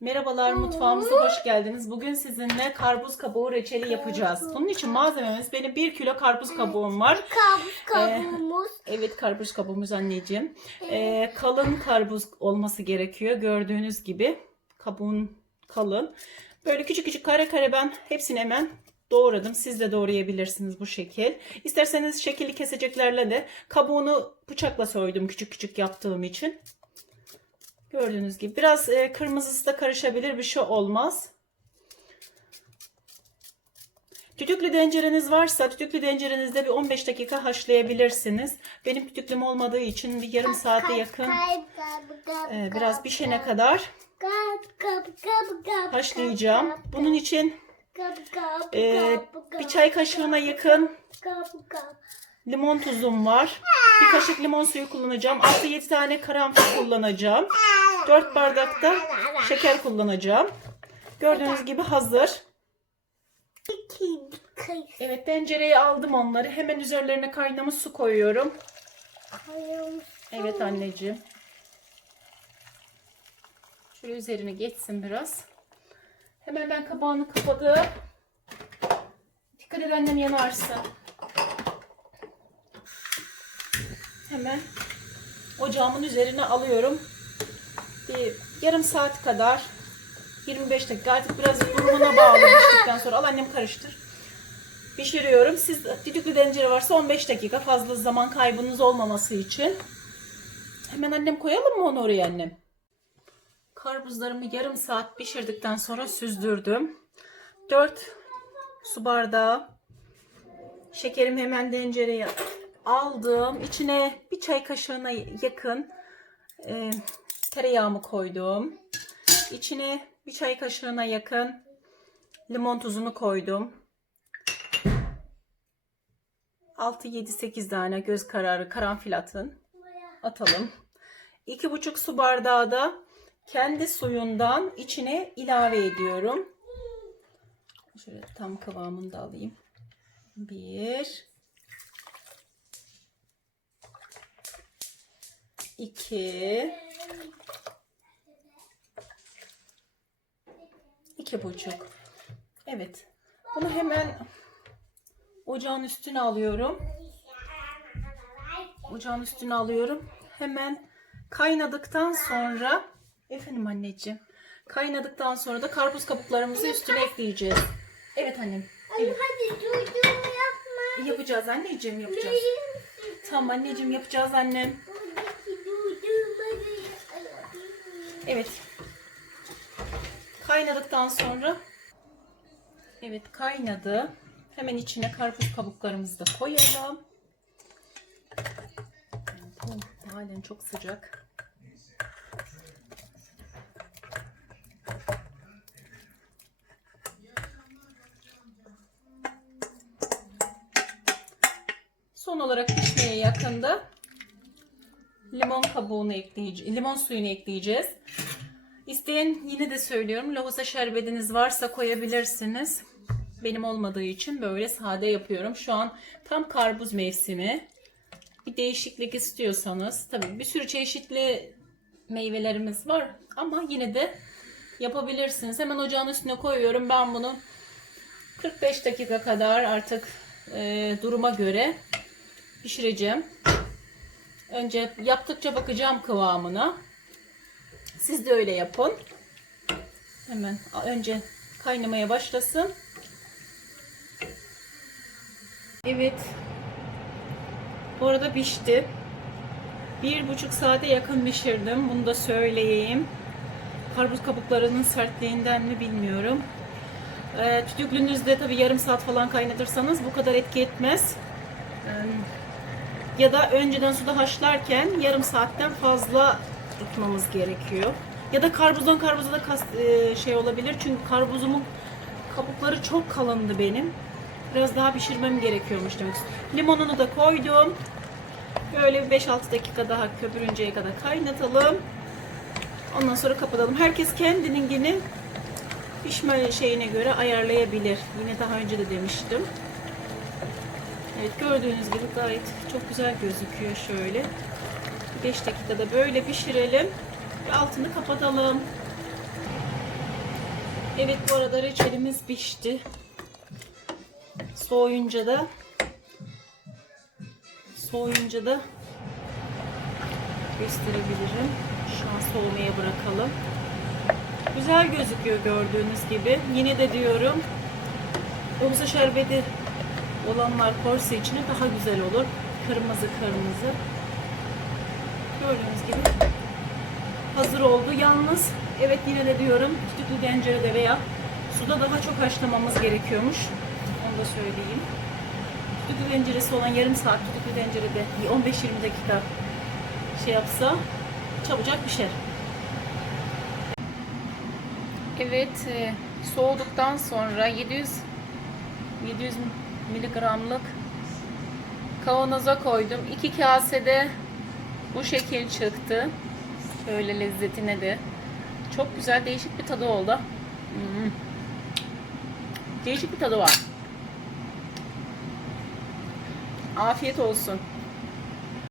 Merhabalar mutfağımıza hoş geldiniz. Bugün sizinle karpuz kabuğu reçeli yapacağız. Bunun için malzememiz benim 1 kilo karpuz kabuğum var. Kabus kabuğumuz. Evet karpuz kabuğumuz anneciğim. Ee, kalın karpuz olması gerekiyor. Gördüğünüz gibi kabuğun kalın. Böyle küçük küçük kare kare ben hepsini hemen doğradım. Siz de doğrayabilirsiniz bu şekil. İsterseniz şekilli keseceklerle de kabuğunu bıçakla soydum küçük küçük yaptığım için. Gördüğünüz gibi biraz e, kırmızısı da karışabilir bir şey olmaz. Düdüklü tencereniz varsa düdüklü tencerenizde bir 15 dakika haşlayabilirsiniz. Benim düdüklüm olmadığı için bir yarım saate yakın e, biraz pişene kadar haşlayacağım. Bunun için e, bir çay kaşığına yakın limon tuzum var. Bir kaşık limon suyu kullanacağım. 6-7 tane karanfil kullanacağım. 4 bardak da şeker kullanacağım. Gördüğünüz gibi hazır. Evet tencereye aldım onları. Hemen üzerlerine kaynamış su koyuyorum. Evet anneciğim. Şöyle üzerine geçsin biraz. Hemen ben kapağını kapadım. Dikkat et annem yanarsın. Hemen ocağımın üzerine alıyorum. Bir yarım saat kadar 25 dakika artık biraz durumuna bağlı piştikten sonra al annem karıştır. Pişiriyorum. Siz düdüklü tencere varsa 15 dakika fazla zaman kaybınız olmaması için. Hemen annem koyalım mı onu oraya annem? Karpuzlarımı yarım saat pişirdikten sonra süzdürdüm. 4 su bardağı şekerimi hemen tencereye aldım. İçine bir çay kaşığına yakın e, tereyağımı koydum. İçine bir çay kaşığına yakın limon tuzunu koydum. 6-7-8 tane göz kararı karanfil atın. Atalım. 2,5 su bardağı da kendi suyundan içine ilave ediyorum. Şöyle tam kıvamını da alayım. 1 2 iki buçuk. Evet. Bunu hemen ocağın üstüne alıyorum. Ocağın üstüne alıyorum. Hemen kaynadıktan sonra efendim anneciğim. Kaynadıktan sonra da karpuz kabuklarımızı üstüne ekleyeceğiz. Evet annem. Evet. Hadi çocuğumu yapma. Yapacağız anneciğim yapacağız. Tamam anneciğim yapacağız annem. Evet. Kaynadıktan sonra Evet kaynadı. Hemen içine karpuz kabuklarımızı da koyalım. Oh, halen çok sıcak. Son olarak pişmeye yakında limon kabuğunu ekleyeceğiz. Limon suyunu ekleyeceğiz. İsteyen yine de söylüyorum. Lohusa şerbetiniz varsa koyabilirsiniz. Benim olmadığı için böyle sade yapıyorum. Şu an tam karpuz mevsimi. Bir değişiklik istiyorsanız tabii bir sürü çeşitli meyvelerimiz var ama yine de yapabilirsiniz. Hemen ocağın üstüne koyuyorum. Ben bunu 45 dakika kadar artık e, duruma göre pişireceğim. Önce yaptıkça bakacağım kıvamına. Siz de öyle yapın. Hemen önce kaynamaya başlasın. Evet. Bu arada pişti. Bir buçuk saate yakın pişirdim. Bunu da söyleyeyim. Karpuz kabuklarının sertliğinden mi bilmiyorum. Ee, tütüklünüzde tabi yarım saat falan kaynatırsanız bu kadar etki etmez. Ee, ya da önceden suda haşlarken yarım saatten fazla tutmamız gerekiyor. Ya da karpuzdan karpuza da kas, e, şey olabilir. Çünkü karpuzumun kabukları çok kalındı benim. Biraz daha pişirmem gerekiyormuş demek. Limonunu da koydum. Böyle bir 5-6 dakika daha köpürünceye kadar kaynatalım. Ondan sonra kapatalım. Herkes kendinin yine pişme şeyine göre ayarlayabilir. Yine daha önce de demiştim. Evet gördüğünüz gibi gayet çok güzel gözüküyor şöyle. 5 dakikada böyle pişirelim. Ve altını kapatalım. Evet bu arada reçelimiz pişti. Soğuyunca da soğuyunca da gösterebilirim. Şu an soğumaya bırakalım. Güzel gözüküyor gördüğünüz gibi. Yine de diyorum Yoksa şerbeti olanlar korse içine daha güzel olur. Kırmızı kırmızı. Gördüğünüz gibi hazır oldu. Yalnız evet yine de diyorum düdüklü tencerede veya suda daha çok haşlamamız gerekiyormuş. Onu da söyleyeyim. Düdüklü tenceresi olan yarım saat düdüklü tencerede bir 15-20 dakika şey yapsa çabucak pişer. Evet, e, soğuduktan sonra 700 700 miligramlık kavanoza koydum. İki kasede bu şekil çıktı. Şöyle lezzetine de. Çok güzel değişik bir tadı oldu. Hmm. Değişik bir tadı var. Afiyet olsun.